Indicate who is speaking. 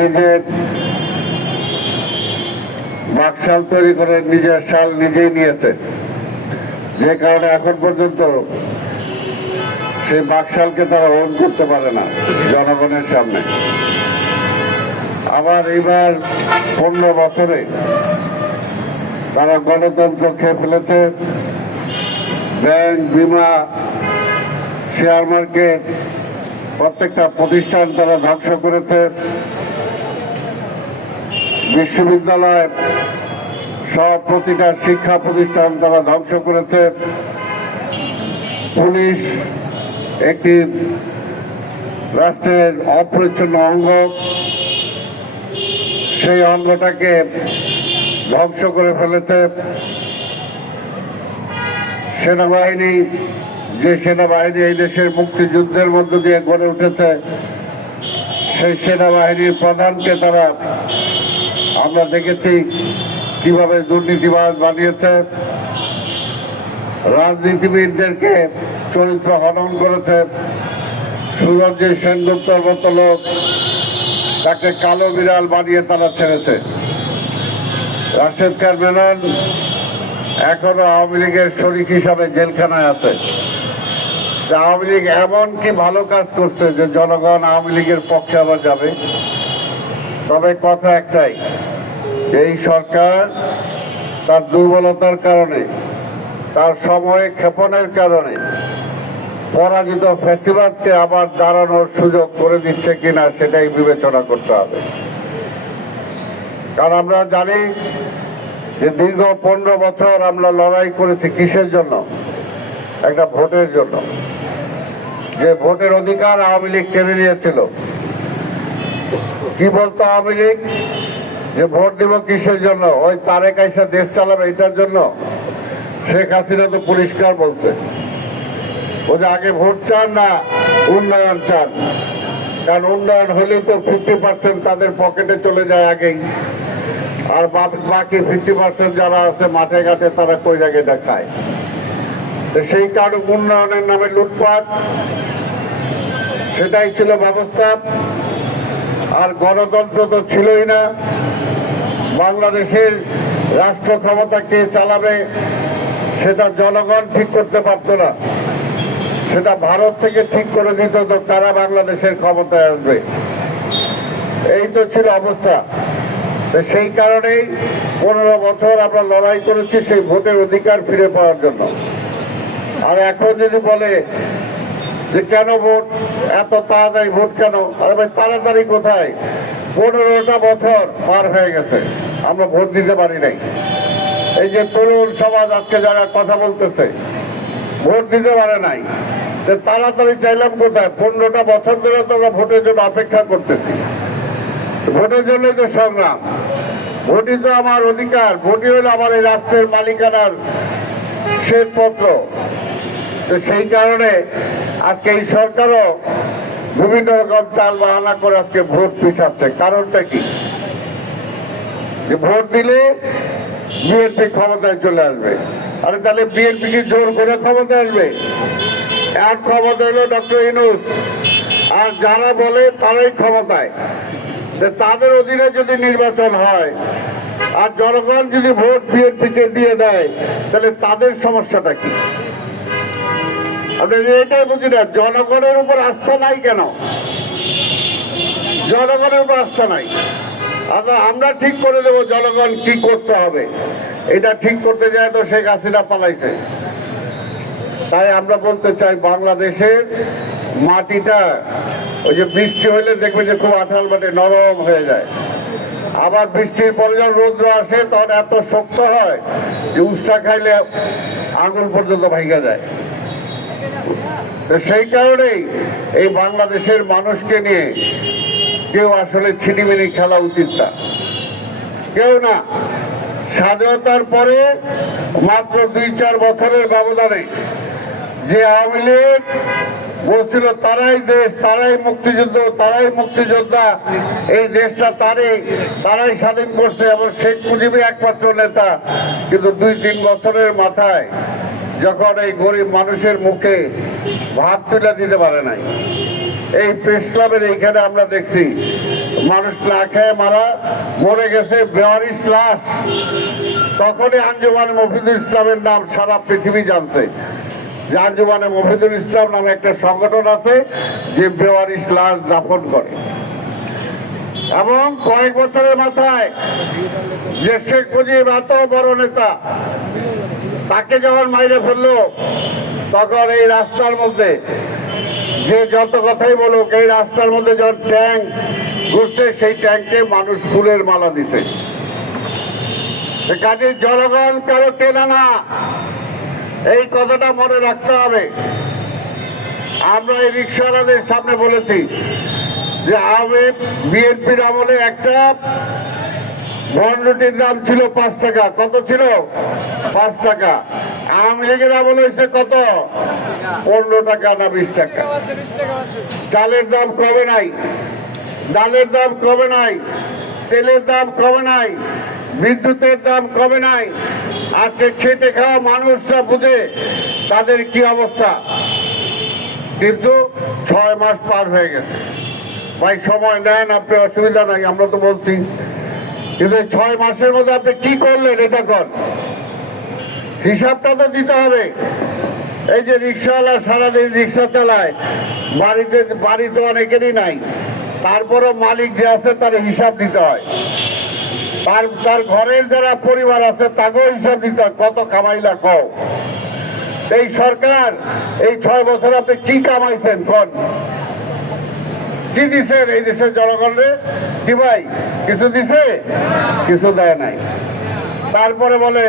Speaker 1: নিজের বাকশাল তৈরি করে নিজের শাল নিজেই নিয়েছে। যে কারণে এখন পর্যন্ত সেই বাকশালকে তারা ওন করতে পারে না জনগণের সামনে। আবার পনেরো বছরে তারা গণতন্ত্র খেয়ে ফেলেছে। ব্যাংক, বিমা, শেয়ার মার্কেট প্রত্যেকটা প্রতিষ্ঠান তারা ধ্বংস করেছে। বিশ্ববিদ্যালয় সব প্রতিটা শিক্ষা প্রতিষ্ঠান তারা ধ্বংস করেছে। পুলিশ একটি রাষ্ট্রের অপরিচ্ছন্ন অঙ্গ। সেই অঙ্গটাকে ধ্বংস করে ফেলেছে। সেনাবাহিনী, যে সেনাবাহিনী এই দেশের মুক্তিযুদ্ধের মধ্য দিয়ে গড়ে উঠেছে, সেই সেনাবাহিনীর প্রধানকে তারা আমরা দেখেছি কীভাবে দুর্নীতিবাজ বানিয়েছে। রাজনীতিবিদদেরকে চরিত্র হনন করেছে। সুরঞ্জি সেনগুপ্তর মতো লোক তাকে কালো বিড়াল বানিয়ে তারা ছেড়েছে। রাশেদ খান মেনন এখনও আওয়ামী লীগের শরিক হিসাবে জেলখানায় আছে। আওয়ামী লীগ এমন কি ভালো কাজ করছে যে জনগণ আওয়ামী লীগের পক্ষে আবার যাবে? তবে কথা একটাই এই সরকার তার দুর্বলতার কারণে, তার সময় ক্ষেপণের কারণে পরাজিত ফেস্টিভালকে আবার দাঁড়ানোর সুযোগ করে দিচ্ছে কিনা সেটাই বিবেচনা করতে হবে। কারণ আমরা জানি যে দীর্ঘ পনেরো বছর আমরা লড়াই করেছি কিসের জন্য? একটা ভোটের জন্য। যে ভোটের অধিকার আওয়ামী লীগ কেড়ে নিয়েছিল। কি বলতো আওয়ামী লীগ? যে ভোট দিব কিসের জন্য? ওই তারেক আইসা দেশ চালাবে এটার জন্য? শেখ হাসিনা তো পরিষ্কার বলছে। ও যে আগে ভোট চান না, উন্নয়ন চান। কারণ উন্নয়ন হলেই তো ফিফটি পার্সেন্ট তাদের পকেটে চলে যায় আগেই। আর বাকি ফিফটি পার্সেন্ট যারা আছে, মাঠে ঘাটে তারা কই কইরাগে দেখায় তো সেই কারণে উন্নয়নের নামে লুটপাট, সেটাই ছিল ব্যবস্থা। আর গণতন্ত্র তো ছিলই না। বাংলাদেশের রাষ্ট্র ক্ষমতা কে চালাবে, সেটা জনগণ ঠিক করতে পারতো না। সেটা ভারত থেকে ঠিক করে দিত, তো তারা বাংলাদেশের ক্ষমতায় আসবে। এই তো ছিল অবস্থা। সেই কারণেই পনেরো বছর আমরা লড়াই করেছি সেই ভোটের অধিকার ফিরে পাওয়ার জন্য। আর এখন যদি বলে যে কেন ভোট? এত তাড়াতাড়ি ভোট কেন? আরে ভাই, তাড়াতাড়ি কোথায়? পনেরোটা বছর পার হয়ে গেছে। আমরা ভোট দিতে পারি নাই। এই যে তরুণ সমাজ আজকে যারা কথা বলতেছে, ভোট দিতে পারে নাই। যে তাড়াতাড়ি চাইলাম কোথায়? পনেরোটা বছর ধরে তো আমরা ভোটের জন্য অপেক্ষা করতেছি। ভোটের জন্যই তো সংগ্রাম। ভোটই তো আমার অধিকার। ভোটই হলো আমার এই রাষ্ট্রের মালিকানার শ্বেতপত্র তো সেই কারণে আজকে এই সরকারও বিভিন্ন রকম চাল বাহানা করে আজকে ভোট পিছাচ্ছে। কারণটা কি? যে ভোট দিলে বিএনপি ক্ষমতায় চলে আসবে। আরে তাহলে বিএনপি কি জোর করে ক্ষমতায় আসবে? এক ক্ষমতা হলো ডক্টর ইনুস আর যারা বলে তারাই ক্ষমতায়। তো তাদের অধীনে যদি নির্বাচন হয়, আর জনগণ যদি ভোট বিএনপিকে দিয়ে দেয়, তাহলে তাদের সমস্যাটা কি? এটাই বুঝি না, জনগণের উপর আস্থা নাই কেন? জনগণের উপর আস্থা নাই। আচ্ছা আমরা ঠিক করে দেবো জনগণ কি করতে হবে। এটা ঠিক করতে যায় তো শেখ হাসিনা পালাইছে। তাই আমরা বলতে চাই, বাংলাদেশের মাটিটা ওই যে বৃষ্টি হলে দেখবে যে খুব আঠাল মাটি নরম হয়ে যায়। আবার বৃষ্টির পরে যখন রৌদ্র আসে, তখন এত শক্ত হয় যে উষ্টা খাইলে আঙুল পর্যন্ত ভাইগা যায়। সেই কারণেই এই বাংলাদেশের মানুষকে নিয়ে কেউ আসলে ছিনিমিনি খেলা উচিত না। কেউ না। স্বাধীনতার পরে মাত্র দুই চার বছরের ব্যবধানে যে আওয়ামী লীগ বলছিল, তারাই দেশ, তারাই মুক্তিযুদ্ধ, তারাই মুক্তিযোদ্ধা, এই দেশটা তারই, তারাই স্বাধীন করছে। এবং শেখ মুজিবই একমাত্র নেতা। কিন্তু দুই তিন বছরের মাথায় যখন এই গরিব মানুষের মুখে ভাত তুলে দিতে পারে নাই। এই প্রেস ক্লাবের এইখানে আমরা দেখছি, মানুষ না খেয়ে মারা, মরে গেছে বেওয়ারিশ লাশ। তখনই আঞ্জুমানে মফিদুল ইসলামের নাম সারা পৃথিবী জানছে। যে আঞ্জুমানে মফিদুল ইসলাম নামে একটা সংগঠন আছে, যে বেওয়ারিশ লাশ দাফন করে। এবং কয়েক বছরের মাথায় যে শেখ মুজিব এত বড় নেতা, তাকে যখন মাইরে ফেলল তখন এই রাস্তার মধ্যে যে যত কথাই বলুক, এই রাস্তার মধ্যে যখন ট্যাঙ্ক ঘুরছে, সেই ট্যাঙ্কে মানুষ ফুলের মালা দিছে। কাজে জনগণ কারও কেনা না। এই কথাটা মনে রাখতে হবে। আমরা এই রিক্সাওয়ালাদের সামনে বলেছি যে, আমি বিএনপির আমলে একটা বন্ডটির দাম ছিল পাঁচ টাকা। কত ছিল? পাঁচ টাকা। আওয়ামী লীগের আমলে হয়েছে কত? পনেরো টাকা না বিশ টাকা? চালের দাম কমে নাই। ডালের দাম কমে নাই। তেলের দাম কমে নাই। বিদ্যুতের দাম কমে নাই। আজকে খেটে খাওয়া মানুষরা বুঝে তাদের কি অবস্থা। কিন্তু ছয় মাস পার হয়ে গেছে। ভাই, সময় নেন আপনি অসুবিধা নাই, আমরা তো বলছি। কিন্তু ছয় মাসের মধ্যে আপনি কি করলেন এটা কর হিসাবটা তো দিতে হবে। এই যে রিক্সাওয়ালা সারাদিন রিক্সা চালায়, বাড়িতে বাড়ি তো অনেকেরই নাই। তারপরও মালিক যে আছে তার হিসাব দিতে হয়। তার তার ঘরের যারা পরিবার আছে তাকেও হিসাব দিতে হয়, কত কামাইলা কও। এই সরকার, এই ছয় বছর আপনি কি কামাইছেন কন? কি দিছেন এই দেশের জনগণরে কি ভাই, কিছু দিছে? কিছু দেয় নাই। তারপরে বলে